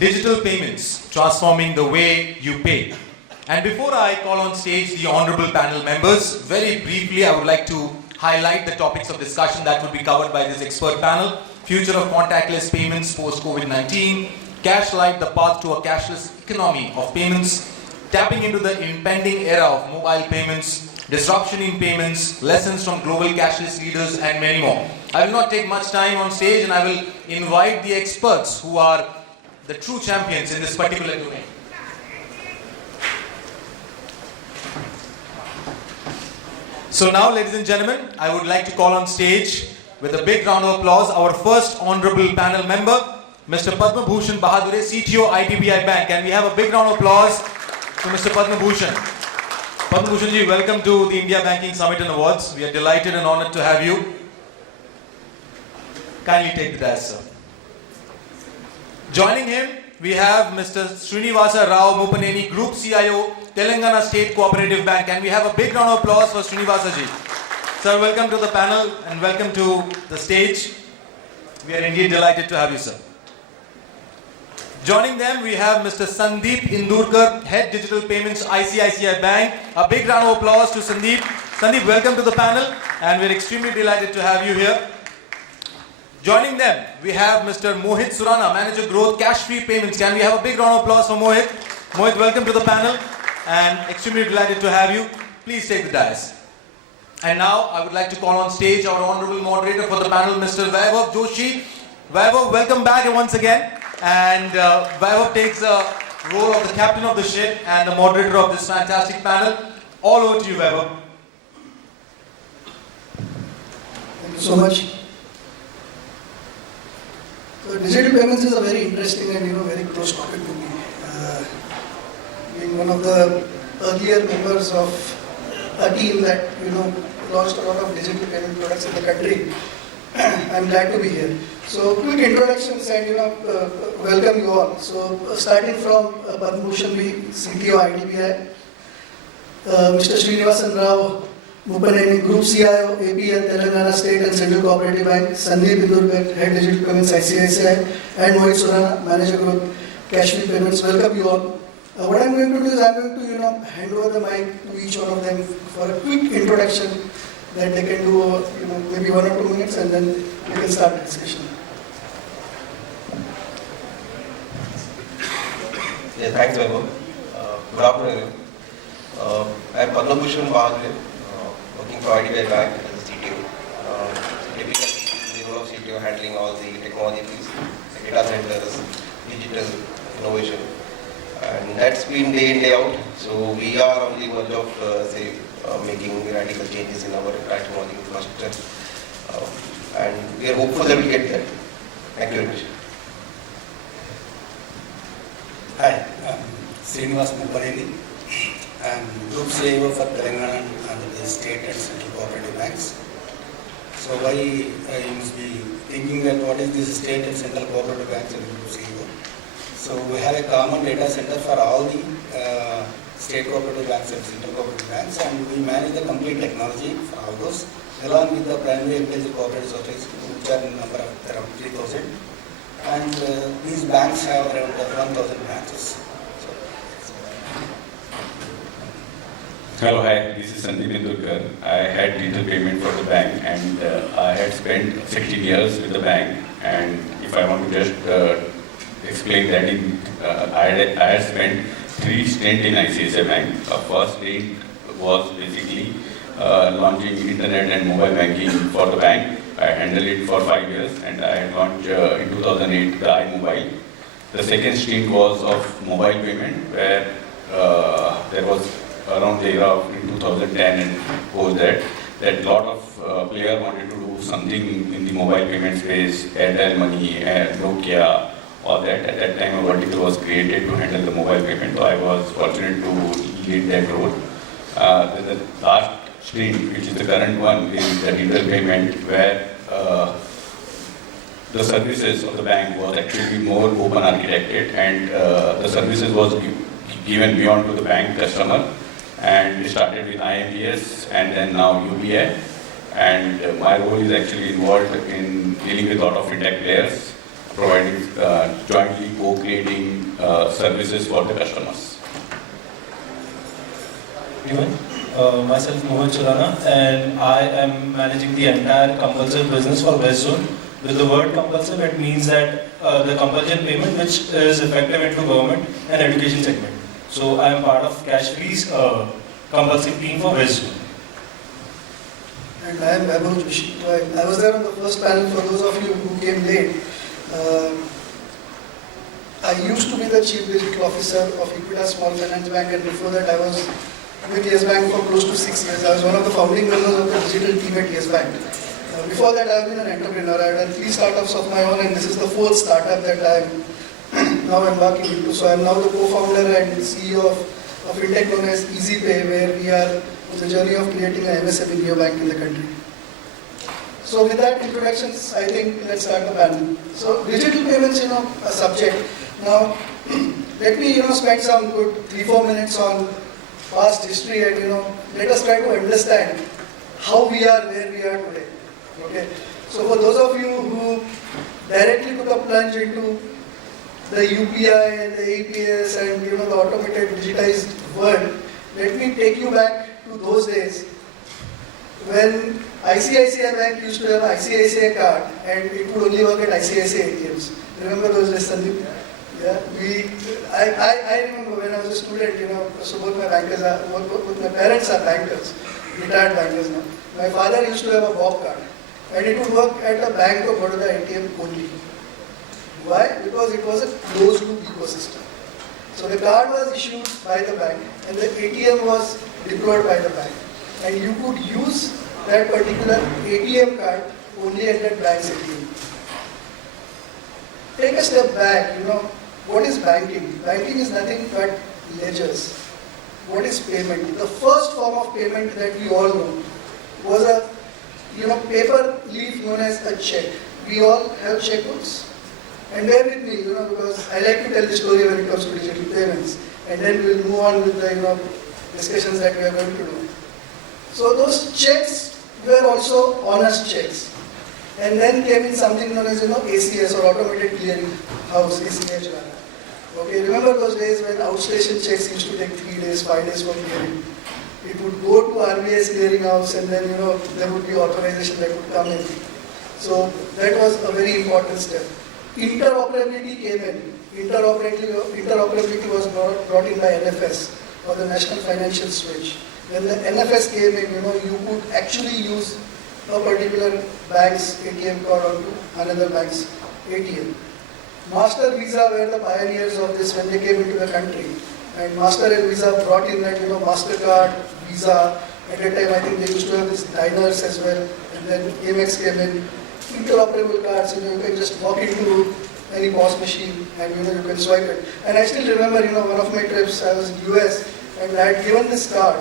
digital payments, transforming the way you pay. And before I call on stage the honorable panel members, very briefly I would like to highlight the topics of discussion that would be covered by this expert panel. Future of contactless payments post-COVID-19, Cash Light, the path to a cashless economy of payments, tapping into the impending era of mobile payments, disruption in payments, lessons from global cashless leaders, and many more. I will not take much time on stage, and I will invite the experts who are the true champions in this particular domain. So now, ladies and gentlemen, I would like to call on stage with a big round of applause our first honorable panel member, Mr. Padmabhushan Bahadure, CTO IDBI Bank. Can we have a big round of applause to Mr. Padmabhushan? Padmabhushan ji, welcome to the India Banking Summit and Awards. We are delighted and honored to have you. Kindly take the dais, sir. Joining him, we have Mr. Srinivasa Muppaneni, Group CIO, Telangana State Cooperative Bank. Can we have a big round of applause for Srinivasa ji? Sir, welcome to the panel and welcome to the stage. We are indeed delighted to have you, sir. Joining them, we have Mr. Sandeep Indurkar, Head Digital Payments, ICICI Bank. A big round of applause to Sandeep. Sandeep, welcome to the panel, and we're extremely delighted to have you here. Joining them, we have Mr. Mohit Surana, Manager Growth, Cashfree Payments. Can we have a big round of applause for Mohit? Mohit, welcome to the panel, and extremely delighted to have you. Please take the dais. And now, I would like to call on stage our honorable moderator for the panel, Mr. Vaibhav Joshi. Vaibhav, welcome back once again. And Vaibhav takes the role of the captain of the ship and the moderator of this fantastic panel. All over to you, Vaibhav. Thank you so much. So digital payments is a very interesting and very close topic to me. Being one of the earlier members of a team that launched a lot of digital payment products in the country, I'm glad to be here. So quick introductions and welcome you all. So starting from Padmabhushan, CTO IDBI, Mr. Srinivasa Muppaneni, Group CIO, APL, Telangana State and Central Cooperative Bank, Sandeep Indurkar, Head Digital Payments, ICICI, and Mohit Surana, Manager Growth, Cashfree Payments. Welcome you all. What I'm going to do is I'm going to hand over the mic to each one of them for a quick introduction that they can do maybe 1 or 2 minutes, and then we can start the discussion. Yeah, thanks, Vaibhav. Good afternoon. I'm Padmabhushan Bahadure, working for IDBI Bank as a CTO. Typically, the role of CTO handling all the technology piece, the data centers, digital innovation, and that's been day in, day out. So we are on the verge of, making radical changes in our technology infrastructure, and we are hopeful that we'll get there. Thank you very much. Hi, I'm Srinivasa Muppaneni. I'm Group CIO for Telangana and the State and Central Cooperative Banks. So why you must be thinking that what is this State and Central Cooperative Banks and Group CIO? So we have a common data center for all the State Cooperative Banks and Central Cooperative Banks, and we manage the complete technology for all those, along with the primary MPLC cooperative societies, which are in number of around 3,000. And these banks have around 1,000 branches. Hello, hi, this is Sandeep Indurkar. I had digital payment for the bank, and I had spent 16 years with the bank. And if I want to just explain that, I had spent 3 stints in ICICI Bank. First stint was basically launching internet and mobile banking for the bank. I handled it for 5 years, and I launched in 2008 the iMobile. The second stint was of mobile payment, where there was around the era of in 2010 and post that lot of players wanted to do something in the mobile payment space, Airtel Money, Nokia, all that. At that time, a vertical was created to handle the mobile payment. So I was fortunate to lead that role. The last stream, which is the current one, is the digital payment, where the services of the bank was actually more open architected, and the services was given beyond to the bank customer. And we started with IMPS and then now UBI. And my role is actually involved in dealing with a lot of fintech players, providing jointly co-creating services for the customers. Everyone, myself Mohit Surana, and I am managing the entire compulsive business for West Zone. With the word compulsive, it means that the compulsion payment which is effective into government and education segment. So I am part of Cashfree's compulsive team for West Zone. And I am Vaibhav. I was there on the first panel. For those of you who came late, I used to be the Chief Digital Officer of Equitas Small Finance Bank, and before that I was with Yes Bank for close to 6 years. I was one of the founding members of the digital team at Yes Bank. Before that, I have been an entrepreneur. I had done 3 startups of my own, and this is the 4th startup that I am now embarking into. So I am now the co-founder and CEO of a fintech known as EasyPay, where we are on the journey of creating an MSME neobank in the country. So with that introductions, I think let's start the panel. So digital payments, a subject. Now, let me, spend some good 3-4 minutes on past history and, let us try to understand how we are where we are today. Okay. So for those of you who directly took a plunge into the UPI and the APS and, the automated digitized world, let me take you back to those days when ICICI Bank used to have an ICICI card and it would only work at ICICI ATMs. Remember those days, Sandeep? Yeah, I remember when I was a student, so both my parents are bankers, retired bankers now. My father used to have a Bob card and it would work at a Bank of Baroda ATM only. Why? Because it was a closed loop ecosystem. So the card was issued by the bank and the ATM was deployed by the bank. And you could use that particular ATM card only at that bank's ATM. Take a step back, what is banking? Banking is nothing but ledgers. What is payment? The first form of payment that we all know was a paper leaf known as a check. We all have checkbooks. And bear with me, because I like to tell the story when it comes to digital payments. And then we'll move on with the discussions that we are going to do. So those checks were also honest checks. And then came in something known as ACS or Automated Clearing House, ACH. Okay, remember those days when outstation checks used to take 3 days, 5 days for clearing. It would go to RBI's clearing house and then there would be authorization that would come in. So that was a very important step. Interoperability came in. Interoperability was brought in by NFS, or the National Financial Switch. When the NFS came in, you could actually use a particular bank's ATM card onto another bank's ATM. Master Visa were the pioneers of this when they came into the country. And Master and Visa brought in that, MasterCard, Visa. At that time, I think they used to have these diners as well. And then Amex came in. Interoperable cards, you can just walk into any POS machine and you can swipe it. And I still remember, one of my trips, I was in US and I had given this card.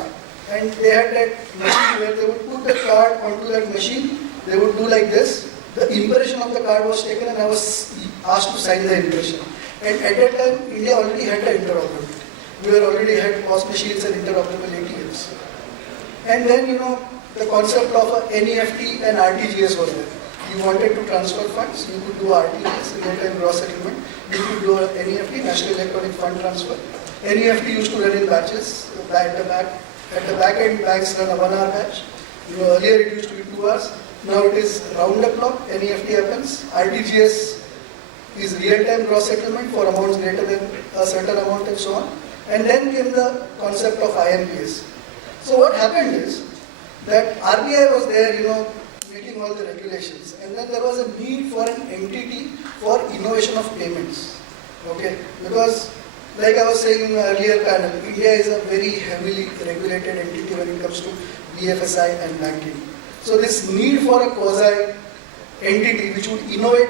And they had that machine where they would put the card onto that machine. They would do like this. The impression of the card was taken and I was asked to sign the impression. And at that time, India already had the interoperability. We already had POS machines and interoperable ATMs. And then, the concept of NEFT and RTGS was there. You wanted to transfer funds, you could do RTGS, real-time gross settlement. You could do NEFT, National Electronic Fund Transfer. NEFT used to run in batches. At the back end, banks run a 1-hour batch. Earlier it used to be 2 hours. Now it is round the clock, NEFT happens. RTGS is real-time gross settlement for amounts greater than a certain amount and so on. And then came the concept of IMPS. So what happened is that RBI was there, making all the regulations. And then there was a need for an entity for innovation of payments. Okay? Because, like I was saying in the earlier panel, India is a very heavily regulated entity when it comes to BFSI and banking. So this need for a quasi entity which would innovate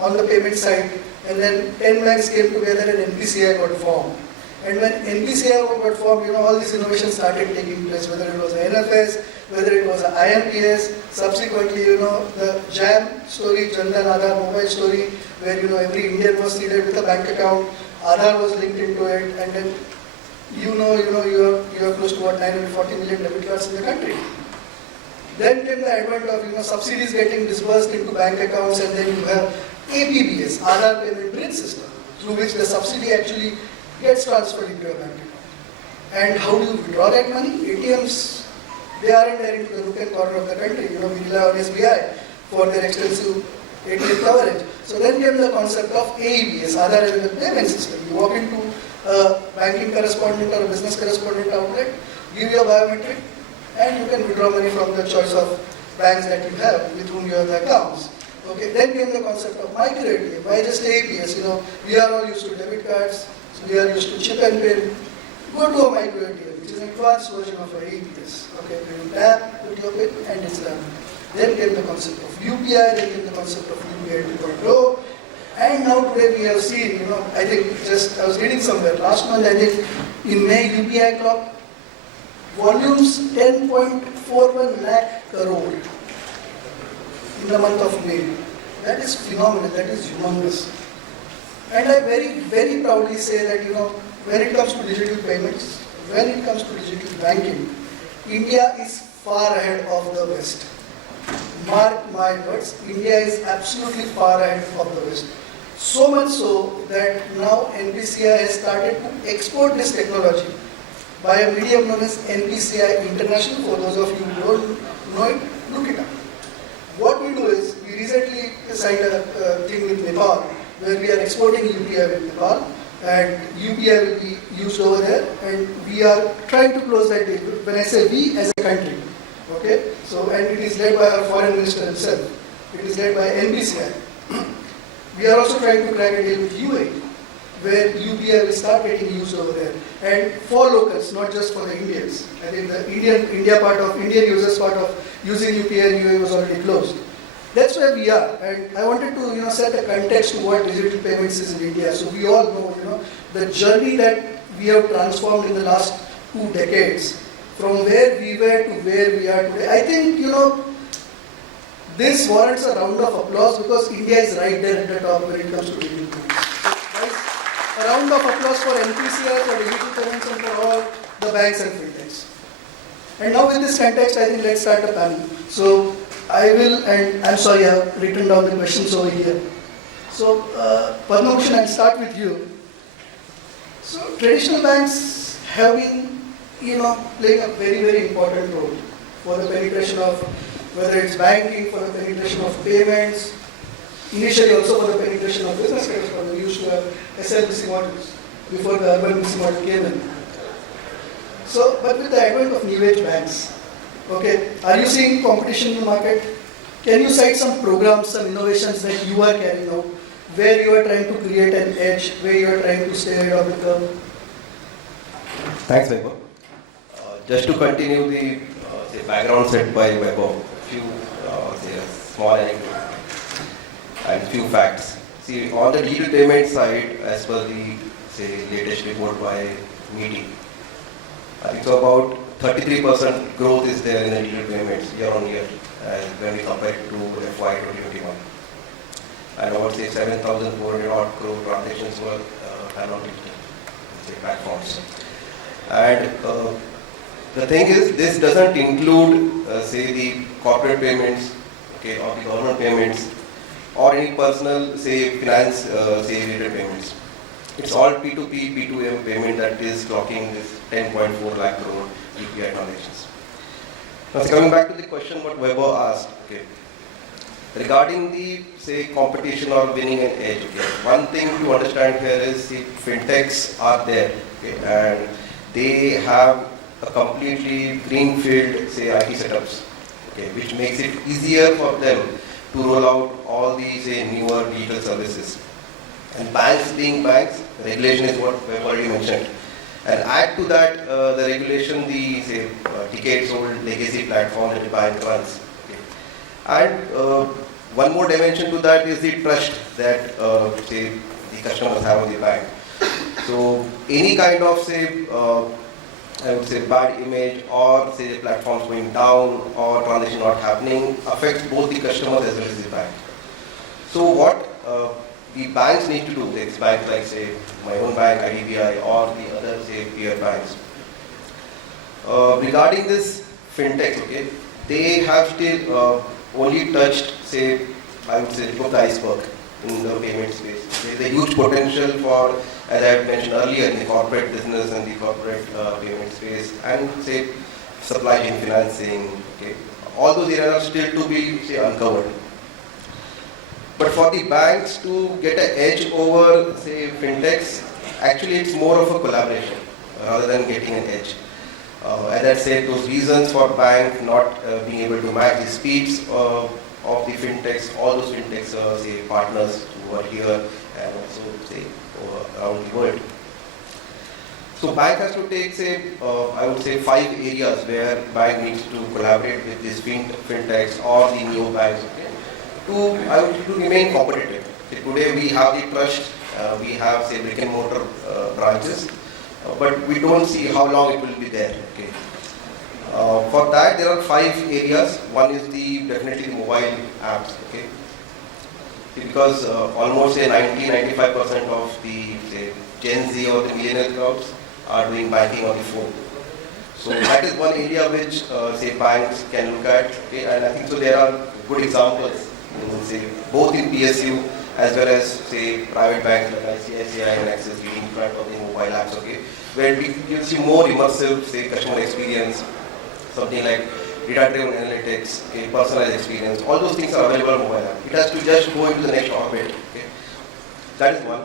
on the payment side, and then 10 banks came together and NPCI got formed. And when NPCI got formed, all these innovations started taking place, whether it was NFS, whether it was IMPS, subsequently, the JAM story, Jan Dhan Aadhaar mobile story, where, every Indian was seeded with a bank account, Aadhaar was linked into it, and then, you have close to 940 million debit cards in the country. Then came the advent of, subsidies getting disbursed into bank accounts, and then you have APBS, Aadhaar Payment Bridge System. through which the subsidy actually gets transferred into your bank account. And how do you withdraw that money? ATMs, they aren't there into the nook and corner of the country. We rely on SBI for their extensive ATM coverage. So then came the concept of AEBS, Aadhaar Enabled Payment System. You walk into a banking correspondent or a business correspondent outlet, give your biometric, and you can withdraw money from the choice of banks that you have with whom you have the accounts. Okay, then came the concept of micro ATM. Why just AEBS? We are all used to debit cards, so we are used to chip and pin. Go to a micro ATM, which is an advanced version of a AEBS. Okay, you tap, put your pin, and it's done. Then came the concept of UPI, then came the concept of UPI 2.0, and now today we have seen, I think I was reading somewhere, last month I think in May UPI clock, volumes 10.41 lakh crore in the month of May. That is phenomenal, that is humongous. And I very, very proudly say that, when it comes to digital payments, when it comes to digital banking, India is far ahead of the West. Mark my words, India is absolutely far ahead of the West. So much so that now NPCI has started to export this technology by a medium known as NPCI International. For those of you who don't know it, look it up. What we do is, we recently signed a thing with Nepal, where we are exporting UPI with Nepal, and UPI will be used over there, and we are trying to close that deal. When I say we, as a country. Okay, so and it is led by our foreign minister himself. It is led by NPCI. We are also trying to crack a deal with UAE, where UPI will start getting used over there, and for locals, not just for the Indians. I think the Indian users part of using UPI in UAE was already closed. That's where we are, and I wanted to set a context to what digital payments is in India. So we all know, the journey that we have transformed in the last 2 decades. From where we were to where we are today. I think, this warrants a round of applause because India is right there at the top when it comes to digital payments. So, guys, a round of applause for NPCI, for digital payments, and for all the banks and fintechs. And now in this context, I think let's start the panel. So I will, and I'm sorry, I have written down the questions over here. So Padmabhushan, I'll start with you. So traditional banks have been playing a very, very important role for the penetration of, whether it's banking, for the penetration of payments, initially also for the penetration of business correspondents. We used to have SLBC models before the urban BC model came in. So, but with the advent of new age banks, okay, are you seeing competition in the market? Can you cite some programs, some innovations that you are carrying out, where you are trying to create an edge, where you are trying to stay ahead of the curve? Thanks, Vaibhav. Just to continue the background set by Vaibhav, few small anecdotes and few facts. See, on the digital payment side, as per the latest report by MIDI, it's about 33% growth is there in the digital payments year on year, when we compare it to FY 2021. And I would say 7,400 odd crore transactions were done on digital platforms. And the thing is, this doesn't include, the corporate payments, okay, or the government payments, or any personal, finance, related payments. It's all P2P, P2M payment that is clocking this 10.4 lakh crore UPI transactions. Now, coming back to the question what Vaibhav asked, okay, regarding the, competition or winning an edge, okay, one thing to understand here is the fintechs are there, okay, and they have a completely greenfield, IT setups, okay, which makes it easier for them to roll out all these, newer digital services. And banks being banks, regulation is what we've already mentioned. And add to that the regulation, the decades-old legacy platform that the bank runs. Okay. And one more dimension to that is the trust that the customers have on the bank. So any kind of I would say bad image or the platforms going down or transaction not happening affects both the customers as well as the bank. So what the banks need to do, banks like my own bank, IDBI, or the other peer banks. Regarding this fintech, okay, they have still only touched, I would say, tip of the iceberg. in the payment space. There is a huge potential for, as I mentioned earlier, in the corporate business and the corporate payment space, and say supply chain financing. Okay, all those areas are still to be uncovered. But for the banks to get an edge over, say, fintechs, actually it's more of a collaboration rather than getting an edge. As I said, those reasons for bank not being able to match the speeds of the fintechs, all those fintechs are, say, partners who are here and also, say, around the world. So bank has to take, say, I would say 5 areas where bank needs to collaborate with these fintechs or the new banks, okay, to remain competitive. So today we have the trust, we have, say, brick and mortar branches, but we don't see how long it will be there. Okay. For that, there are 5 areas. One is definitely the mobile apps. Okay. Because almost say 90-95% of the, say, Gen Z or the millennial crowds are doing banking on the phone. So that is one area which say banks can look at. Okay. And I think so there are good examples, say both in PSU as well as, say, private banks like ICICI and Axis leading front of the mobile apps, okay, where we can see more immersive, say, customer experience, something like data-driven analytics, okay, personalized experience. All those things are available on mobile app. It has to just go into the next orbit. Okay, that is one.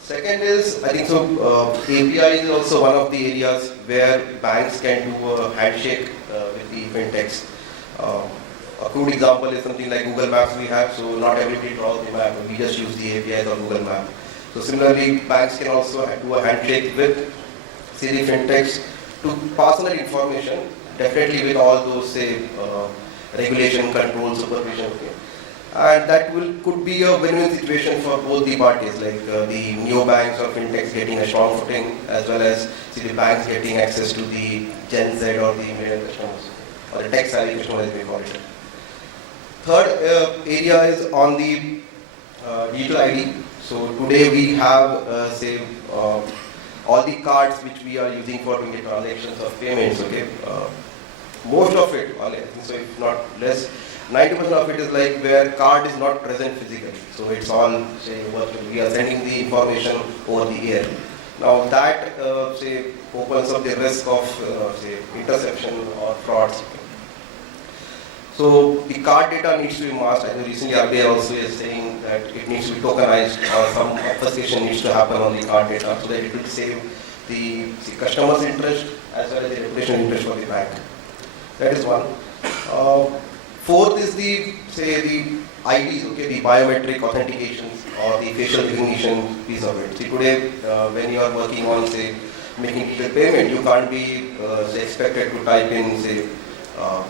Second is, I think so, API is also one of the areas where banks can do a handshake with the fintechs. A crude example is something like Google Maps we have, so not everybody draws the map, we just use the APIs of Google Map. So similarly, banks can also do a handshake with, say, the fintechs to pass on that information, definitely with all those, say, regulation, control, supervision. Okay. And that could be a win-win situation for both the parties, like the new banks or fintechs getting a strong footing, as well as, see, the banks getting access to the Gen Z or the millennial customers, or the tech-savvy customers as we call it. Third area is on the digital ID. So today we have, say, all the cards which we are using for doing the transactions of payments. Okay, most of it, I think so, if not less, 90% of it is like where card is not present physically. So it's all, say, virtual. We are sending the information over the air. Now that, say, opens up the risk of, say, interception or frauds. So the card data needs to be masked. I think recently IBSA also is saying that it needs to be tokenized or some obfuscation needs to happen on the card data so that it will save the customer's interest as well as the reputation interest for the bank. That is one. Fourth is the, say, the IDs, okay, the biometric authentications or the facial recognition piece of it. See, today when you are working on, say, making digital payment, you can't be say, expected to type in, say,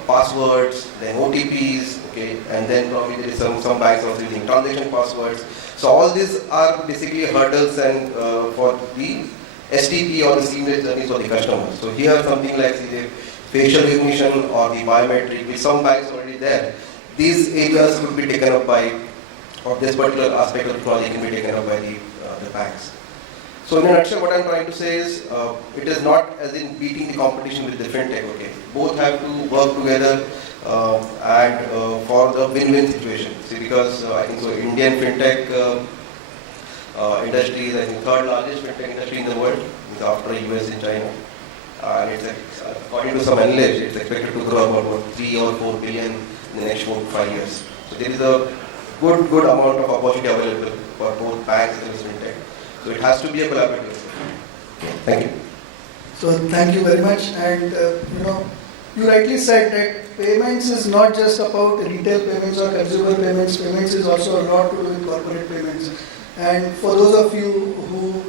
passwords, then OTPs, okay, and then probably there is some banks also using transaction passwords. So all these are basically hurdles and for the STP or the seamless journeys for the customers. So here something like the facial recognition or the biometric, with some banks already there, these areas could be taken up by, or this particular aspect of technology can be taken up by the banks. So in a nutshell, what I'm trying to say is, it is not as in beating the competition with the fintech. Okay, both have to work together and for the win-win situation. See, because I think so, Indian fintech industry is, I think, third largest fintech industry in the world, after US and China. And it's, according to some analysts, it's expected to grow about 3 or 4 billion in the next 4 to 5 years. So there is a good amount of opportunity available for both banks and fintech. So it has to be a collaborative. Thank you. So thank you very much. And you rightly said that payments is not just about retail payments or consumer payments. Payments is also a lot to do with corporate payments. And for those of you who,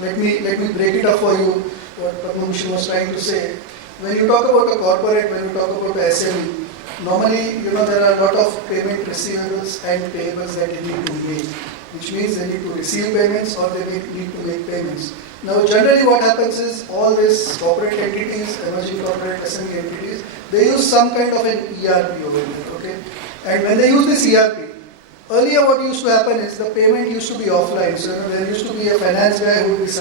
let me break it up for you. What Padmabhushan was trying to say. When you talk about a corporate, when you talk about a SME, normally there are a lot of payment receivables and payables that you need to make, which means they need to receive payments or they need to make payments. Now generally what happens is all these corporate entities, emerging corporate SME entities, they use some kind of an ERP over there, okay? And when they use this ERP, earlier what used to happen is the payment used to be offline. So there used to be a finance guy who would be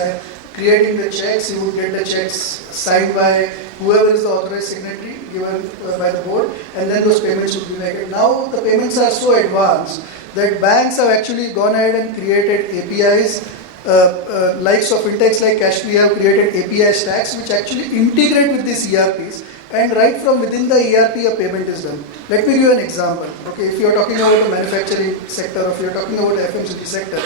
creating the checks, he would get the checks signed by whoever is the authorized signatory given by the board, and then those payments should be made. Now the payments are so advanced that banks have actually gone ahead and created APIs, likes of fintechs like Cashfree have created API stacks which actually integrate with these ERPs, and right from within the ERP a payment is done. Let me give you an example. Okay, if you are talking about the manufacturing sector, or if you are talking about the FMCG sector,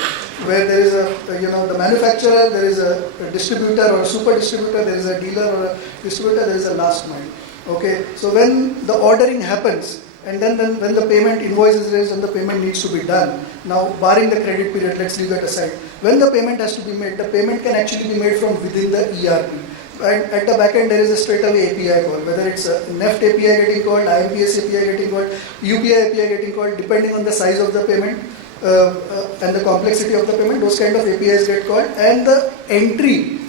where there is the manufacturer, there is a distributor or a super distributor, there is a dealer or a distributor, there is a last mile. Okay, so when the ordering happens, and then when the payment invoice is raised and the payment needs to be done, now barring the credit period, let's leave that aside. When the payment has to be made, the payment can actually be made from within the ERP. And at the back end, there is a straight away API call, whether it's a NEFT API getting called, IBSA API getting called, UPI API getting called, depending on the size of the payment and the complexity of the payment, those kind of APIs get called, and the entry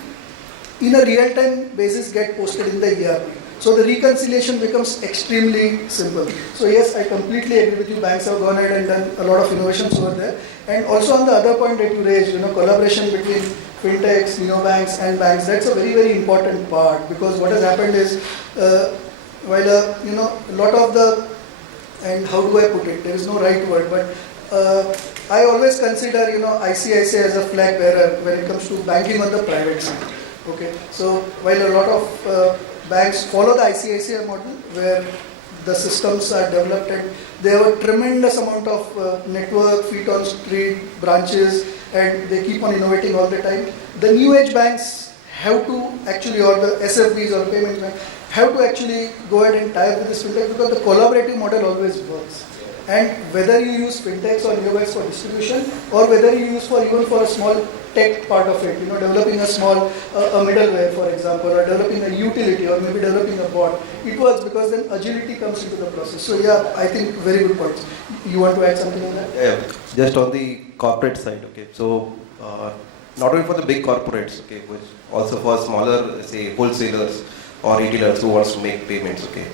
in a real-time basis get posted in the ERP. So the reconciliation becomes extremely simple. So yes, I completely agree with you. Banks have gone ahead and done a lot of innovations over there. And also on the other point that you raised, collaboration between fintechs, neobanks and banks, that's a very, very important part, because what has happened is, while a lot of the, and how do I put it, there is no right word, but I always consider, ICICI as a flag bearer when it comes to banking on the private side. Okay, so while a lot of banks follow the ICICI model, where the systems are developed and they have a tremendous amount of network, feet on street, branches, and they keep on innovating all the time. The new age banks have to actually, or the SFBs or payments banks, have to actually go ahead and tie up with this fintech, because the collaborative model always works. And whether you use fintechs or neobanks for distribution, or whether you use even for a small tech part of it, developing a small a middleware, for example, or developing a utility, or maybe developing a bot, it works because then agility comes into the process. So yeah, I think very good points. You want to add something on that? Yeah, just on the corporate side, okay. So not only for the big corporates, okay, but also for smaller, say, wholesalers or retailers who wants to make payments, okay.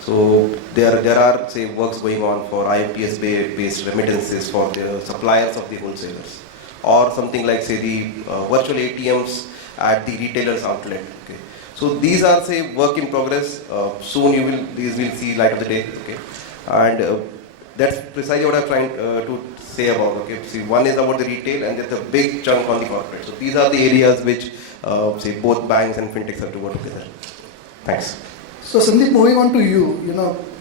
So there are say works going on for IMPS based remittances for the suppliers of the wholesalers, or something like say the virtual ATMs at the retailers outlet. Okay. So these are say work in progress. Soon these will see light of the day. Okay. And that's precisely what I'm trying to say about. Okay. See, one is about the retail, and there's a big chunk on the corporate. So these are the areas which say both banks and fintechs have to work together. Thanks. So Sandeep, moving on to you,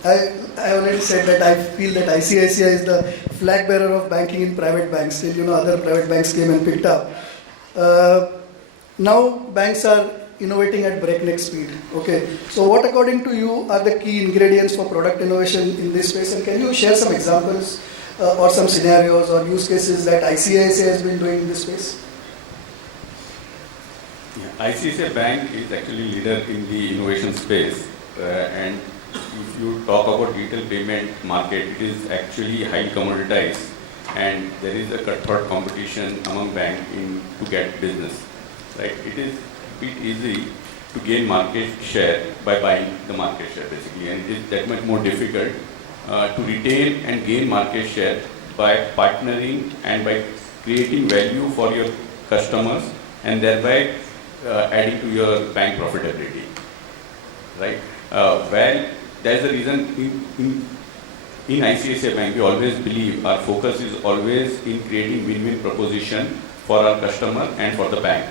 I already said that I feel that ICICI is the flag bearer of banking in private banks. Still, other private banks came and picked up. Now banks are innovating at breakneck speed. Okay. So what, according to you, are the key ingredients for product innovation in this space? And can you share some examples or some scenarios or use cases that ICICI has been doing in this space? Yeah, ICICI Bank is actually leader in the innovation space. And if you talk about retail payment market, it is actually highly commoditized, and there is a cutthroat competition among banks to get business. Right? It is a bit easy to gain market share by buying the market share basically, and it is that much more difficult to retain and gain market share by partnering and by creating value for your customers, and thereby adding to your bank profitability. Right? Well, there's a reason in ICICI Bank, we always believe our focus is always in creating win-win proposition for our customer and for the bank.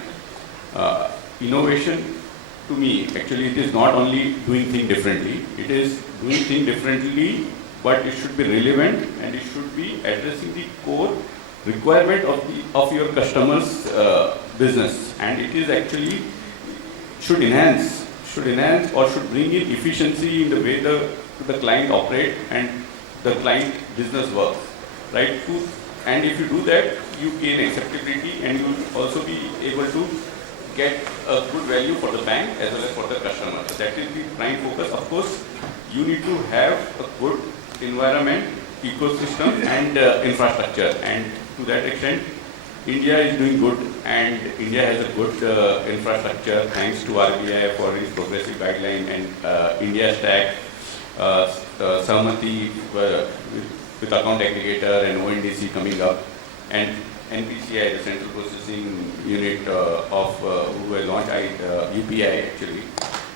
Innovation, to me, actually it is not only doing things differently, it is doing things differently, but it should be relevant and it should be addressing the core requirement of your customer's business, and it is actually should enhance or should bring in efficiency in the way the client operate and the client business works, right? And if you do that, you gain acceptability, and you will also be able to get a good value for the bank as well as for the customer. So that is the prime focus. Of course, you need to have a good environment, ecosystem and infrastructure, and to that extent, India is doing good, and India has a good infrastructure thanks to RBI for its progressive guideline and India Stack, Samati with account aggregator and ONDC coming up, and NPCI, the Central Processing Unit who has launched UPI actually.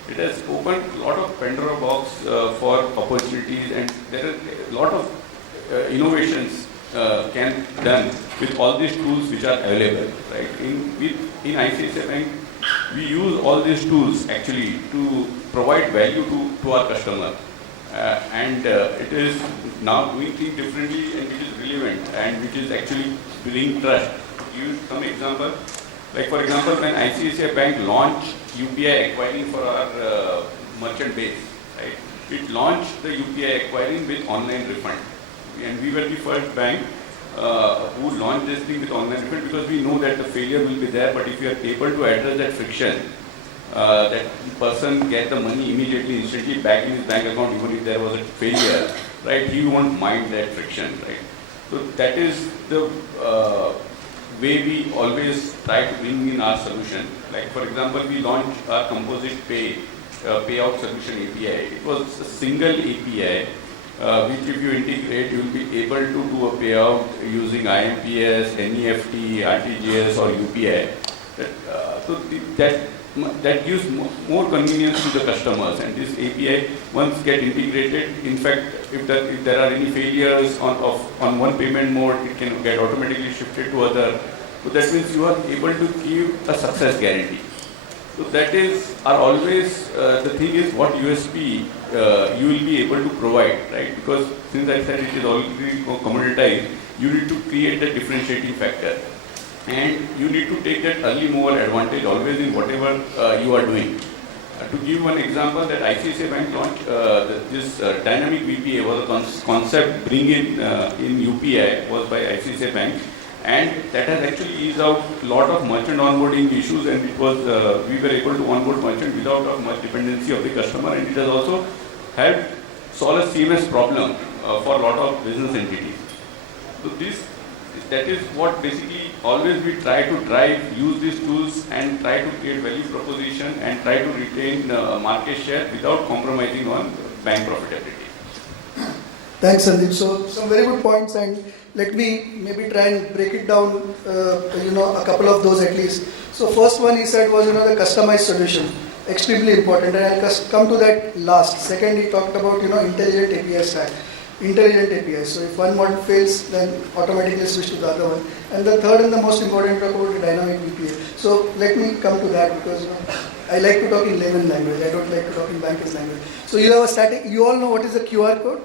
It has opened a lot of Pandora box for opportunities, and there are a lot of innovations can be done with all these tools which are available, right? In ICICI Bank, we use all these tools actually to provide value to our customer, and it is now doing things differently and which is relevant and which is actually bringing trust. To give you some example, like for example, when ICICI Bank launched UPI acquiring for our merchant base, right? It launched the UPI acquiring with online refund, and we were the first bank who launched this thing with online refund, because we know that the failure will be there, but if you are able to address that friction, that person get the money immediately, instantly back in his bank account, even if there was a failure, right? He won't mind that friction, right? So that is the way we always try to bring in our solution. Like for example, we launched our composite payout solution API. It was a single API which if you integrate, you will be able to do a payout using IMPS, NEFT, RTGS or UPI. That gives more convenience to the customers, and this API once get integrated, in fact, if there are any failures on one payment mode, it can get automatically shifted to other. So that means you are able to give a success guarantee. So that is always the thing is what USP you will be able to provide, right? Because since I said it is already commoditized, you need to create the differentiating factor. And you need to take that early mover advantage always in whatever you are doing. To give one example, that ICICI Bank launched this dynamic VPA was a concept bring in UPI was by ICICI Bank, and that has actually eased out a lot of merchant onboarding issues, and it was we were able to onboard merchant without much dependency of the customer, and it has also helped solve a CMS problem for a lot of business entities. So that is what basically always we try to drive, use these tools and try to create value proposition and try to retain market share without compromising on bank profitability. Thanks, Sandeep. So some very good points, and let me maybe try and break it down, a couple of those at least. So first one he said was, the customized solution, extremely important, and I'll come to that last. Second, he talked about, intelligent API stack. Intelligent API. So if one model fails, then automatically switch to the other one. And the third and the most important, talk about the dynamic VPA. So let me come to that, because I like to talk in layman language. I don't like to talk in banker's language. So you have a static. You all know what is a QR code?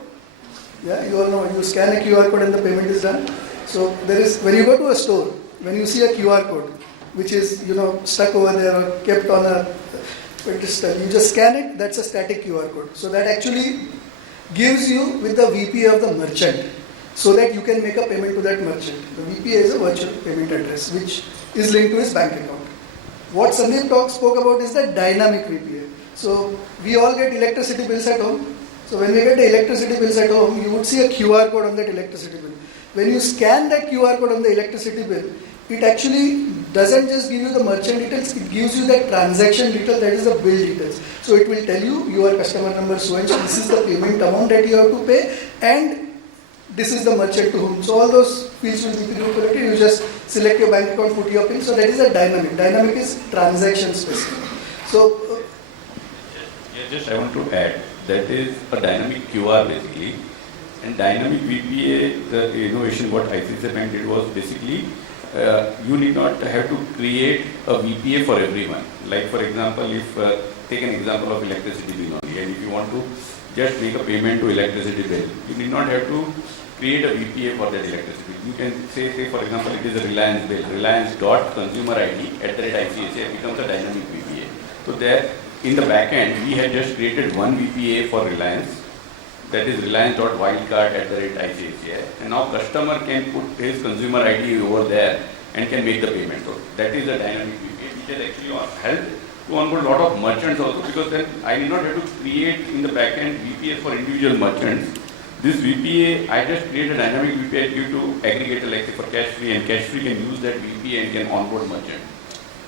Yeah, you all know when you scan a QR code and the payment is done. So there is, when you go to a store, when you see a QR code, which is stuck over there or kept on a pedestal, you just scan it. That's a static QR code. So that actually gives you with the VPA of the merchant, so that you can make a payment to that merchant. The VPA is a virtual payment address which is linked to his bank account. What Sandeep spoke about is the dynamic VPA. So we all get electricity bills at home. So when we get the electricity bills at home, you would see a QR code on that electricity bill. When you scan that QR code on the electricity bill, it actually doesn't just give you the merchant details, it gives you the transaction details, that is the bill details. So it will tell you your customer number so and so, this is the payment amount that you have to pay, and this is the merchant to whom. So all those fields will be collected. You just select your bank account, put your PIN. So that is a dynamic. Dynamic is transaction specific. So just I want to add, that is a dynamic QR basically, and dynamic VPA, the innovation what ICICI Bank did was basically you need not have to create a VPA for everyone. Like for example, if take an example of electricity bill only, and if you want to just make a payment to electricity bill, you need not have to create a VPA for that electricity. You can say for example, it is a Reliance bill, Reliance.consumerid@ICICI becomes a dynamic VPA. So there in the back end, we had just created one VPA for Reliance, that is reliance.wildcard@ICICI, and now customer can put his consumer ID over there and can make the payment. So that is a dynamic VPA, which has actually helped to onboard a lot of merchants also, because then I did not have to create in the back end VPA for individual merchants. This VPA, I just create a dynamic VPA due to aggregator like say for Cashfree, and Cashfree can use that VPA and can onboard merchant.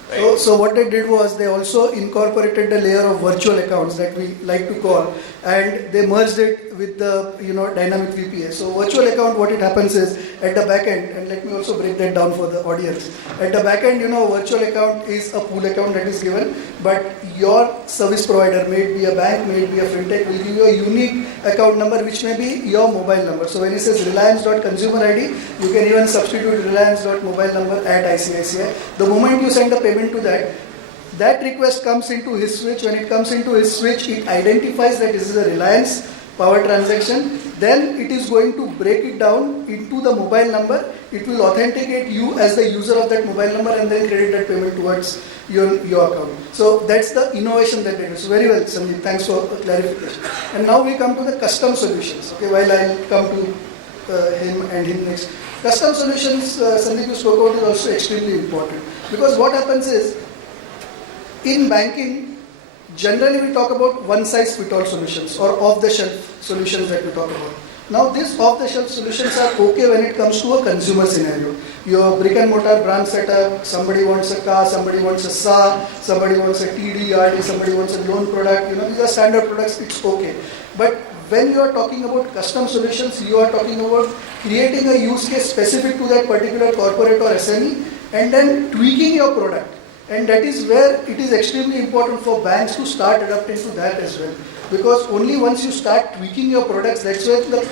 Right? So So what they did was they also incorporated the layer of virtual accounts that we like to call, and they merged it with the dynamic VPA. So virtual account, what it happens is at the back end, and let me also break that down for the audience. At the back end, virtual account is a pool account that is given, but your service provider, may it be a bank, may it be a fintech, will give you a unique account number which may be your mobile number. So when it says reliance.consumer ID, you can even substitute reliance.mobile number at ICICI. The moment you send the payment to that request comes into his switch. When it comes into his switch, it identifies that this is a Reliance power transaction. Then it is going to break it down into the mobile number. It will authenticate you as the user of that mobile number and then credit that payment towards your account. So that's the innovation that they do. So very well, Sandeep, thanks for clarification. And now we come to the custom solutions. Okay, while I'll come to him and him next. Custom solutions, Sandeep, you spoke about, is also extremely important. Because what happens is, in banking, generally we talk about one-size-fits-all solutions or off-the-shelf solutions that we talk about. Now these off-the-shelf solutions are okay when it comes to a consumer scenario. Your brick and mortar branch setup, somebody wants a car, somebody wants a SA, somebody wants a TD, RD, somebody wants a loan product, these are standard products, it's okay. But when you are talking about custom solutions, you are talking about creating a use case specific to that particular corporate or SME and then tweaking your product. And that is where it is extremely important for banks to start adapting to that as well. Because only once you start tweaking your products, that's where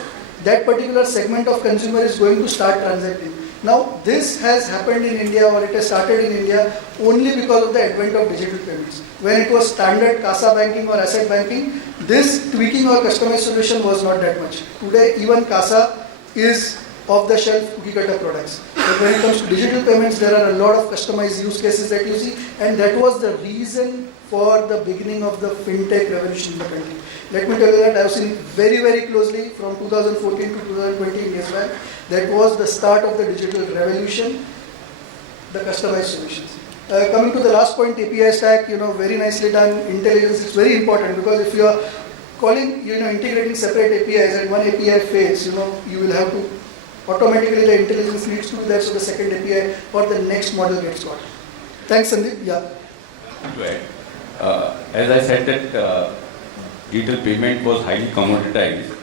that particular segment of consumer is going to start transacting. Now, this has happened in India, or it has started in India only because of the advent of digital payments. When it was standard CASA banking or asset banking, this tweaking or customized solution was not that much. Today, even CASA is off-the-shelf cookie cutter products. But when it comes to digital payments, there are a lot of customized use cases that you see, and that was the reason for the beginning of the fintech revolution in the country. Let me tell you that I have seen very, very closely from 2014 to 2020 in Yes Bank. That was the start of the digital revolution, the customized solutions. Coming to the last point, API stack, very nicely done. Intelligence is very important, because if you are calling, integrating separate APIs and one API fails, you will have to automatically the intelligence needs to be there, so the second API or the next model gets got. Thanks, Sandeep. Yeah. As I said that digital payment was highly commoditized.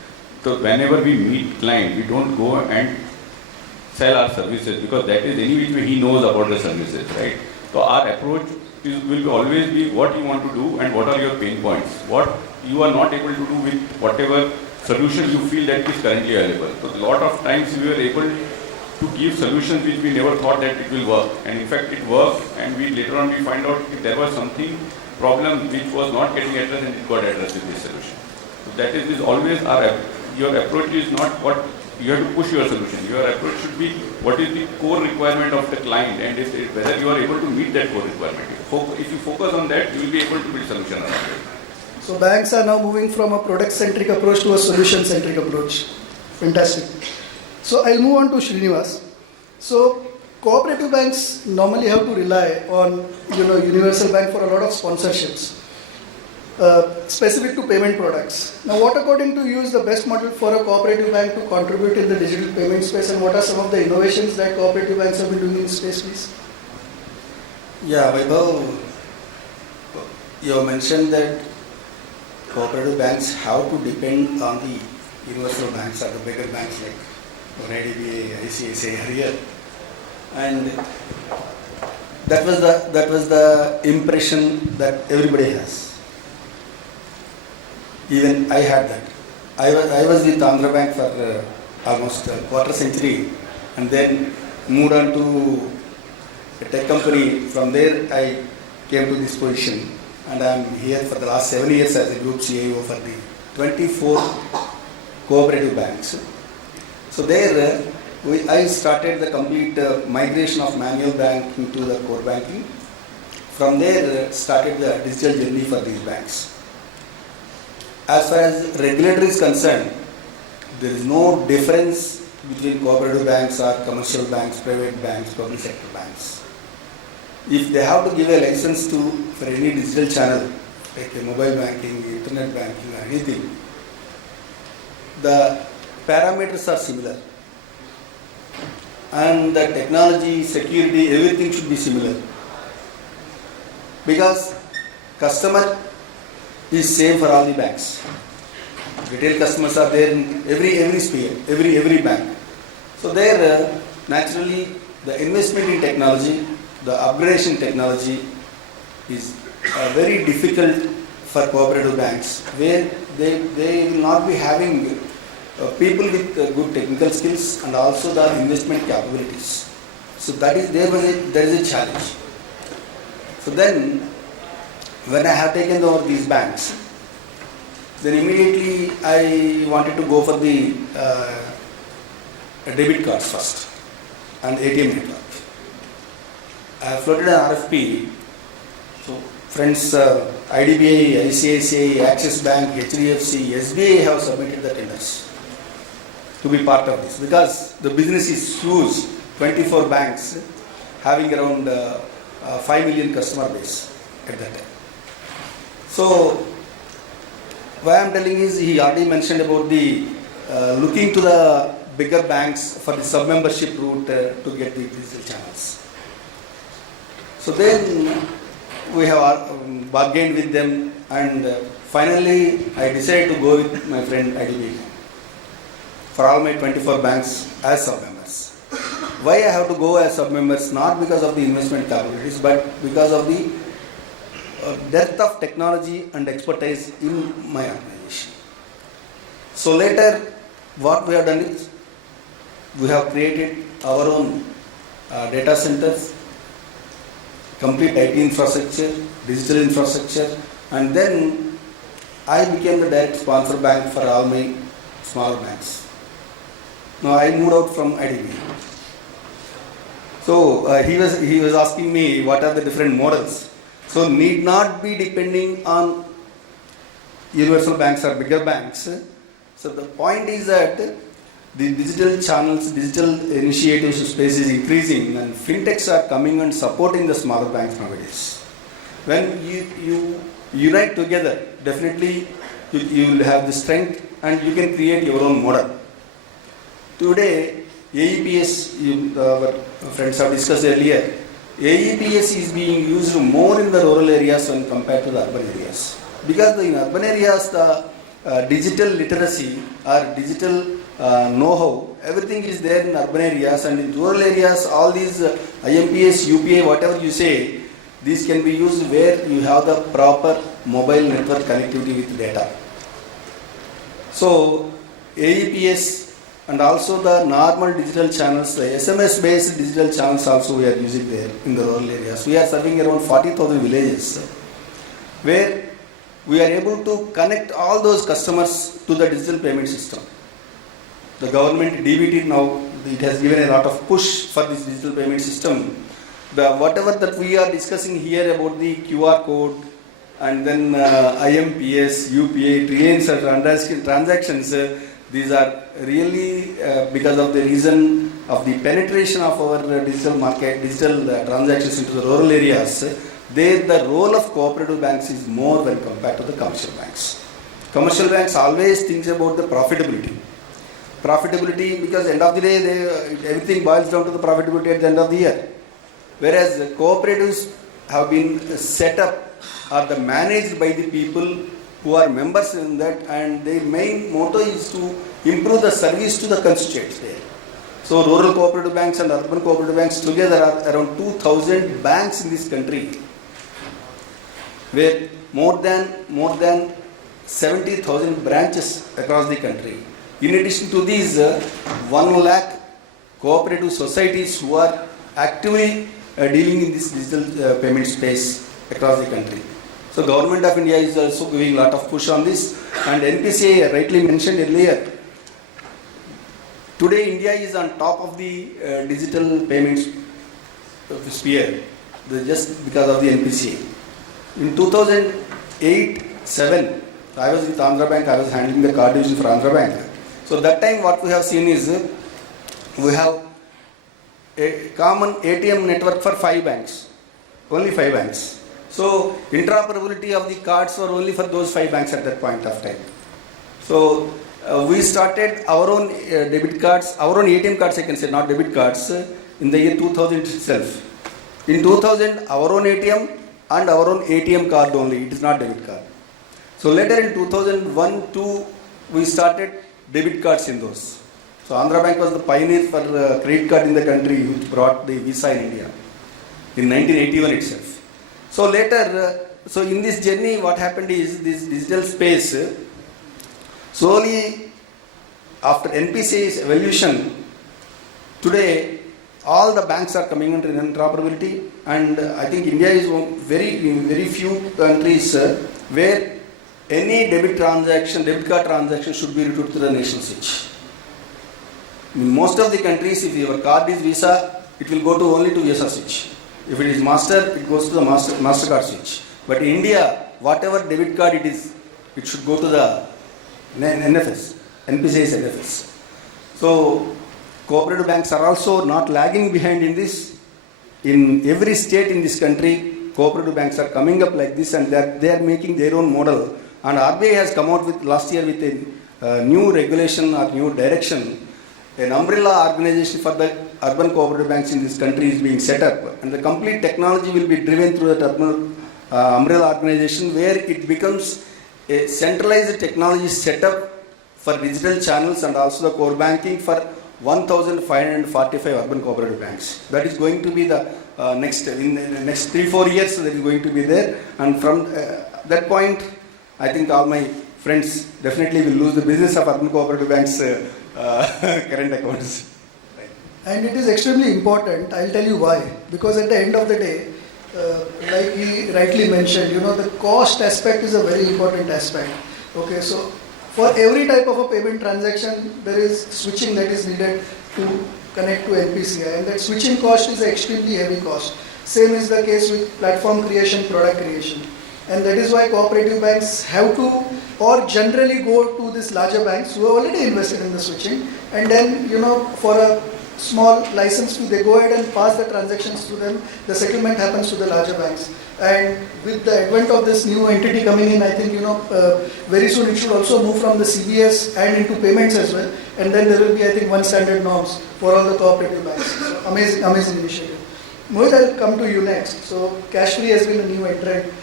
So whenever we meet client, we don't go and sell our services, because that is any which way he knows about the services, right? So our approach will always be what you want to do and what are your pain points. What you are not able to do with whatever solution you feel that is currently available. So a lot of times we were able to give solutions which we never thought that it will work. And in fact it worked, and later on we find out if there was something problem which was not getting addressed, and it got addressed with this solution. So that is always your approach is not what you have to push your solution. Your approach should be what is the core requirement of the client, and whether you are able to meet that core requirement. If you focus on that, you will be able to build solution around it. So banks are now moving from a product-centric approach to a solution-centric approach. Fantastic. So I'll move on to Srinivasa. So cooperative banks normally have to rely on universal bank for a lot of sponsorships specific to payment products. Now, what according to you is the best model for a cooperative bank to contribute in the digital payment space, and what are some of the innovations that cooperative banks have been doing in this space, please? Yeah, Vaibhav, you mentioned that cooperative banks have to depend on the universal banks or the bigger banks like IDBI, ICICI earlier, and that was the impression that everybody has. Even I had that. I was with Andhra Bank for almost a quarter century, and then moved on to a tech company. From there I came to this position, and I am here for the last 7 years as a group CIO for the 24 cooperative banks. So there I started the complete migration of manual banking to the core banking. From there started the digital journey for these banks. As far as regulatory is concerned, there is no difference between cooperative banks or commercial banks, private banks, public sector banks. If they have to give a license for any digital channel, like a mobile banking, internet banking or anything, the parameters are similar. And the technology, security, everything should be similar. because customer is same for all the banks. Retail customers are there in every sphere, every bank. So there, naturally, the investment in technology, the upgradation technology is very difficult for cooperative banks, where they will not be having people with good technical skills and also the investment capabilities. So that is there is a challenge. So then, when I have taken over these banks, then immediately I wanted to go for the debit cards first and ATM network. I floated an RFP. So friends, IDBI, ICICI, Axis Bank, HDFC, SBI have submitted the tenders to be part of this, because the business is huge. 24 banks having around 5 million customer base at that time. So why I am telling is, he already mentioned about the looking to the bigger banks for the sub-membership route to get the digital channels. So then we have bargained with them, and finally I decided to go with my friend IDBI for all my 24 banks as sub-members. Why I have to go as sub-members? Not because of the investment capabilities, but because of the depth of technology and expertise in my organization. So later, what we have done is, we have created our own data centers, complete IT infrastructure, digital infrastructure, and then I became the direct sponsor bank for all my smaller banks. Now I moved out from IDBI. So he was asking me what are the different models. So need not be depending on universal banks or bigger banks. So the point is that the digital channels, digital initiatives space is increasing, and fintechs are coming and supporting the smaller banks nowadays. When you unite together, definitely you will have the strength and you can create your own model. Today, AEPS, our friends have discussed earlier, AEPS is being used more in the rural areas when compared to the urban areas. Because in urban areas, the digital literacy or digital know-how, everything is there in urban areas, and in rural areas, all these IMPS, UPI, whatever you say, these can be used where you have the proper mobile network connectivity with data. So, AEPS and also the normal digital channels, the SMS based digital channels also we are using there in the rural areas. We are serving around 40,000 villages where we are able to connect all those customers to the digital payment system. The government DBT now, it has given a lot of push for this digital payment system. Whatever that we are discussing here about the QR code and then IMPS, UPI, trillions of transactions, these are really because of the reason of the penetration of our digital market, digital transactions into the rural areas. There the role of cooperative banks is more when compared to the commercial banks. Commercial banks always think about the profitability. Profitability, because end of the day everything boils down to the profitability at the end of the year. Whereas cooperatives have been set up or managed by the people who are members in that, and their main motto is to improve the service to the constituents there. So rural cooperative banks and urban cooperative banks together are around 2,000 banks in this country, where more than 70,000 branches across the country. In addition to these, 1 lakh cooperative societies who are actively dealing in this digital payment space across the country. So Government of India is also giving a lot of push on this, and NPCI rightly mentioned earlier. Today India is on top of the digital payments sphere, just because of the NPCI. In 2008-7, I was with Andhra Bank, I was handling the card division for Andhra Bank. So that time what we have seen is, we have a common ATM network for 5 banks, only 5 banks. So interoperability of the cards were only for those 5 banks at that point of time. So we started our own debit cards, our own ATM cards I can say, not debit cards, in the year 2000 itself. In 2000, our own ATM and our own ATM card only. It is not debit card. So later in 2001-2, we started debit cards in those. So Andhra Bank was the pioneer for credit card in the country, which brought the Visa in India in 1981 itself. So later, so in this journey, what happened is this digital space, slowly after NPCI's evolution, today all the banks are coming under interoperability, and I think India is very few countries where any debit card transaction should be routed to the national switch. In most of the countries, if your card is Visa, it will go to only to Visa switch. If it is Master, it goes to the Mastercard switch. But in India, whatever debit card it is, it should go to the NFS, NPCI's NFS. So cooperative banks are also not lagging behind in this. In every state in this country, cooperative banks are coming up like this, and they are making their own model. And RBI has come out with last year with a new regulation or new direction. An umbrella organization for the urban cooperative banks in this country is being set up, and the complete technology will be driven through that umbrella organization, where it becomes a centralized technology setup for digital channels and also the core banking for 1,545 urban cooperative banks. That is going to be the in the next 3-4 years, that is going to be there. And from that point, I think all my friends definitely will lose the business of urban cooperative banks' current accounts. And it is extremely important. I'll tell you why. Because at the end of the day, like he rightly mentioned, the cost aspect is a very important aspect. Okay, so for every type of a payment transaction, there is switching that is needed to connect to NPCI, and that switching cost is an extremely heavy cost. Same is the case with platform creation, product creation. And that is why cooperative banks have to, or generally go to these larger banks who have already invested in the switching, and then, for a small license fee, they go ahead and pass the transactions to them. The settlement happens to the larger banks. And with the advent of this new entity coming in, I think, very soon it should also move from the CBS and into payments as well. And then there will be, I think, one standard norms for all the cooperative banks. So amazing initiative. Mohit, I'll come to you next. So Cashfree has been a new entrant,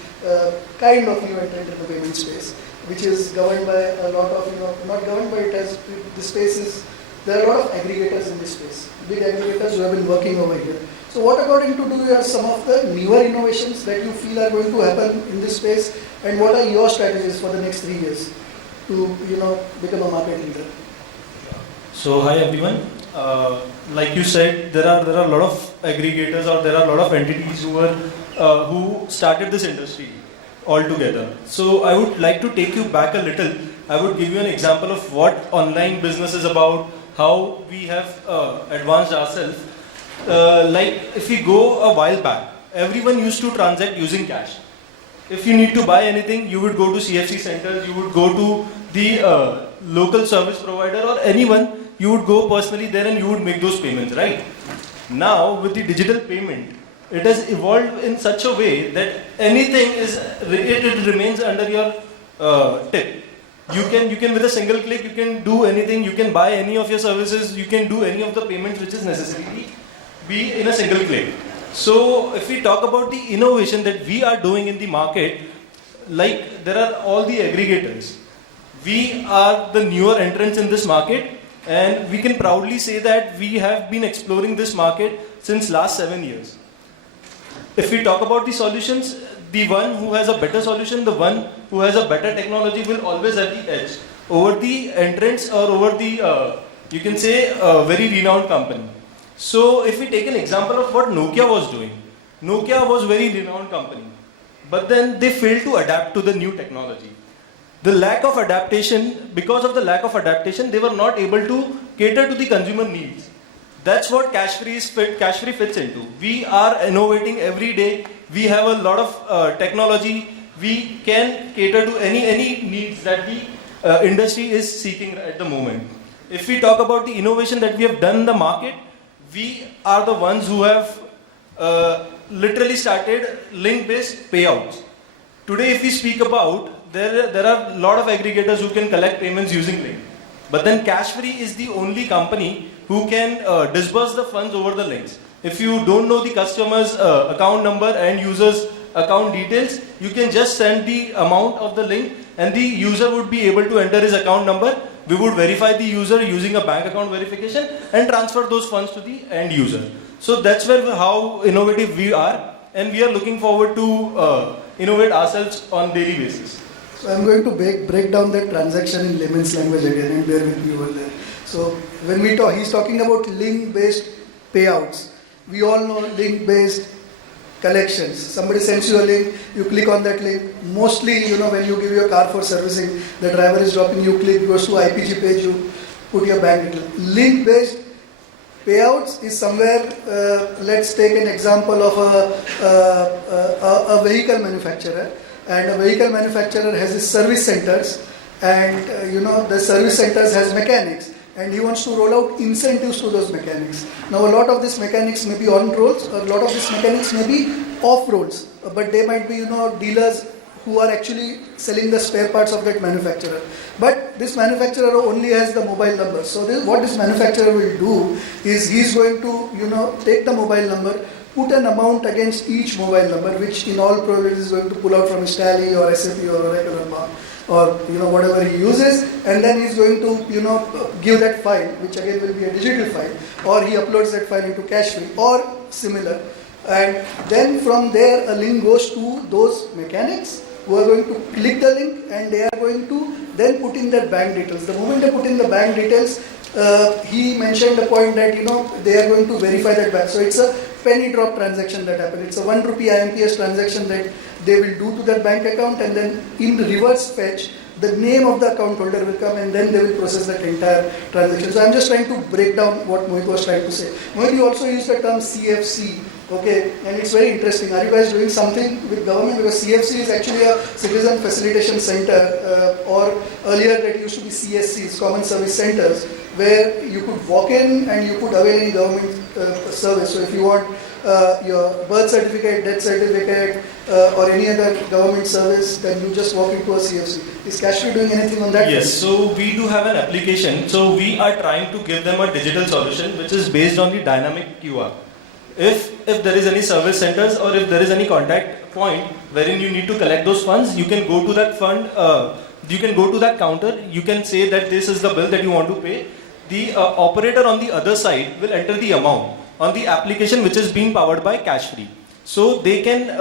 kind of new entrant in the payment space, which is governed by a lot of, not governed by it as the space is, there are a lot of aggregators in this space, big aggregators who have been working over here. So what according to you are some of the newer innovations that you feel are going to happen in this space, and what are your strategies for the next 3 years to, become a market leader? So hi everyone. Like you said, there are a lot of aggregators, or there are a lot of entities who started this industry altogether. So I would like to take you back a little. I would give you an example of what online business is about, how we have advanced ourselves. Like if we go a while back, everyone used to transact using cash. If you need to buy anything, you would go to CFC centers, you would go to the local service provider or anyone, you would go personally there and you would make those payments, right? Now with the digital payment, it has evolved in such a way that anything it remains under your tip. You can with a single click, you can do anything, you can buy any of your services, you can do any of the payments which is necessarily be in a single click. So if we talk about the innovation that we are doing in the market, like there are all the aggregators. We are the newer entrants in this market, and we can proudly say that we have been exploring this market since last 7 years. If we talk about the solutions, the one who has a better solution, the one who has a better technology will always have the edge over the entrants or over the, you can say, a very renowned company. So if we take an example of what Nokia was doing, Nokia was a very renowned company, but then they failed to adapt to the new technology. The lack of adaptation, because of the lack of adaptation, they were not able to cater to the consumer needs. That's what Cashfree fits into. We are innovating every day. We have a lot of technology. We can cater to any needs that the industry is seeking at the moment. If we talk about the innovation that we have done in the market, we are the ones who have literally started link-based payouts. Today, if we speak about, there are a lot of aggregators who can collect payments using link. But then Cashfree is the only company who can disburse the funds over the links. If you don't know the customer's account number and user's account details, you can just send the amount of the link and the user would be able to enter his account number. We would verify the user using a bank account verification and transfer those funds to the end user. So that's how innovative we are, and we are looking forward to innovate ourselves on daily basis. So I'm going to break down that transaction in layman's language again and bear with me over there. So when we talk, he's talking about link-based payouts. We all know link-based collections. Somebody sends you a link, you click on that link. Mostly, when you give your car for servicing, the driver is dropping, you click, goes to IPG page, you put your bank detail. Link-based payouts is somewhere, let's take an example of a vehicle manufacturer. And a vehicle manufacturer has his service centers, and the service centers has mechanics, and he wants to roll out incentives to those mechanics. Now a lot of these mechanics may be on rolls, or a lot of these mechanics may be off rolls, but they might be dealers who are actually selling the spare parts of that manufacturer. But this manufacturer only has the mobile number. So what this manufacturer will do is he's going to take the mobile number, put an amount against each mobile number, which in all probability is going to pull out from his Tally or SAP or Oracle or whatever he uses, and then he's going to give that file, which again will be a digital file, or he uploads that file into Cashfree or similar, and then from there a link goes to those mechanics who are going to click the link, and they are going to then put in their bank details. The moment they put in the bank details, he mentioned a point that they are going to verify that bank. So it's a penny drop transaction that happened. It's a 1 rupee IMPS transaction that they will do to that bank account, and then in reverse fetch, the name of the account holder will come, and then they will process that entire transaction. So I'm just trying to break down what Mohit was trying to say. Mohit, you also used the term CFC, okay, and it's very interesting. Are you guys doing something with government? Because CFC is actually a Citizen Facilitation Center, or earlier that used to be CSCs, Common Service Centers, where you could walk in and you could avail any government service. So if you want your birth certificate, death certificate, or any other government service, then you just walk into a CFC. Is Cashfree doing anything on that? Yes, so we do have an application. So we are trying to give them a digital solution which is based on the dynamic QR. If there is any service centers or if there is any contact point wherein you need to collect those funds, you can go to that fund, you can go to that counter, you can say that this is the bill that you want to pay. The operator on the other side will enter the amount on the application which is being powered by Cashfree. So they can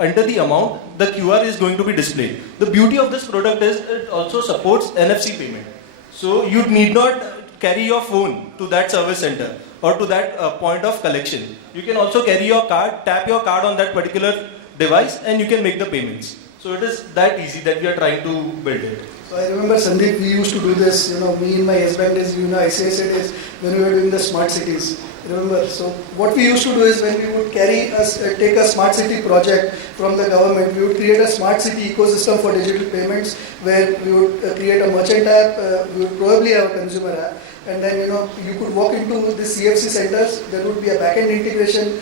enter the amount, the QR is going to be displayed. The beauty of this product is it also supports NFC payment. So you need not carry your phone to that service center or to that point of collection. You can also carry your card, tap your card on that particular device, and you can make the payments. So it is that easy that we are trying to build it. So I remember, Sandeep, we used to do this, me in my S-Bank days, ICICI days, when we were doing the smart cities. Remember, so what we used to do is when we would take a smart city project from the government, we would create a smart city ecosystem for digital payments, where we would create a merchant app, we would probably have a consumer app, and then you could walk into the CFC centers. There would be a back-end integration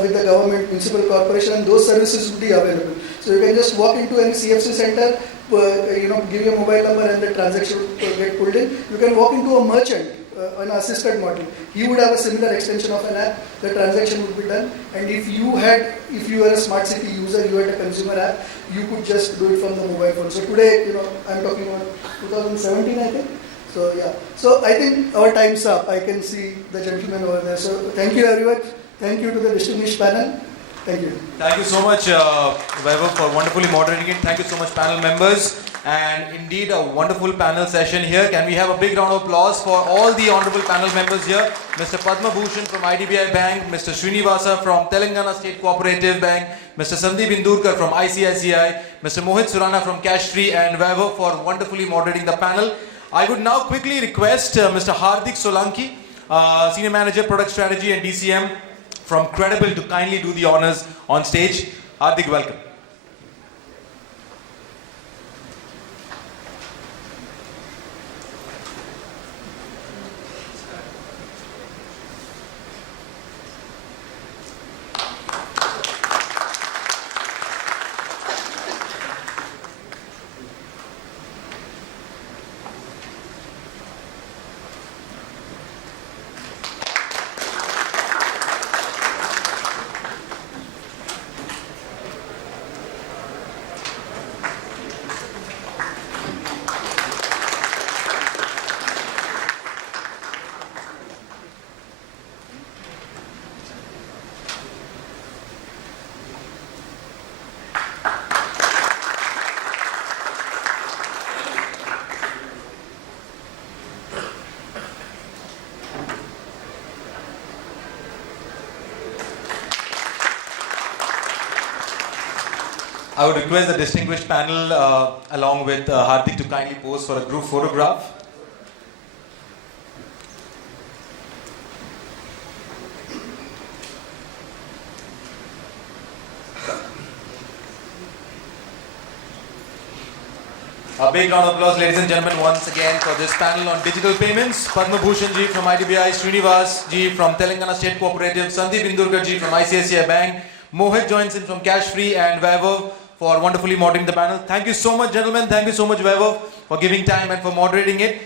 with the government, municipal corporation, and those services would be available. So you can just walk into any CFC center, give your mobile number, and the transaction would get pulled in. You can walk into a merchant, an assisted model. He would have a similar extension of an app. The transaction would be done. And if you were a smart city user, you had a consumer app, you could just do it from the mobile phone. So today, I'm talking about 2017, I think. So yeah. So I think our time's up. I can see the gentleman over there. So thank you, everyone. Thank you to the distinguished panel. Thank you. Thank you so much, Vaibhav, for wonderfully moderating it. Thank you so much, panel members. And indeed, a wonderful panel session here. Can we have a big round of applause for all the honorable panel members here? Mr. Padmabhushan from IDBI Bank, Mr. Srinivasa from Telangana State Cooperative Bank, Mr. Sandeep Indurkar from ICICI, Mr. Mohit Surana from Cashfree, and Vaibhav for wonderfully moderating the panel. I would now quickly request Mr. Hardik Solanki, Senior Manager Product Strategy and DCM from Credible, to kindly do the honors on stage. Hardik, welcome. I would request the distinguished panel along with Hardik to kindly pose for a group photograph. A big round of applause, ladies and gentlemen, once again for this panel on digital payments. Padmabhushan ji from IDBI, Srinivasa ji from Telangana State Cooperative, Sandeep Indurkar ji from ICICI Bank, Mohit joins in from Cashfree, and Vaibhav for wonderfully moderating the panel. Thank you so much, gentlemen. Thank you so much, Vaibhav, for giving time and for moderating it.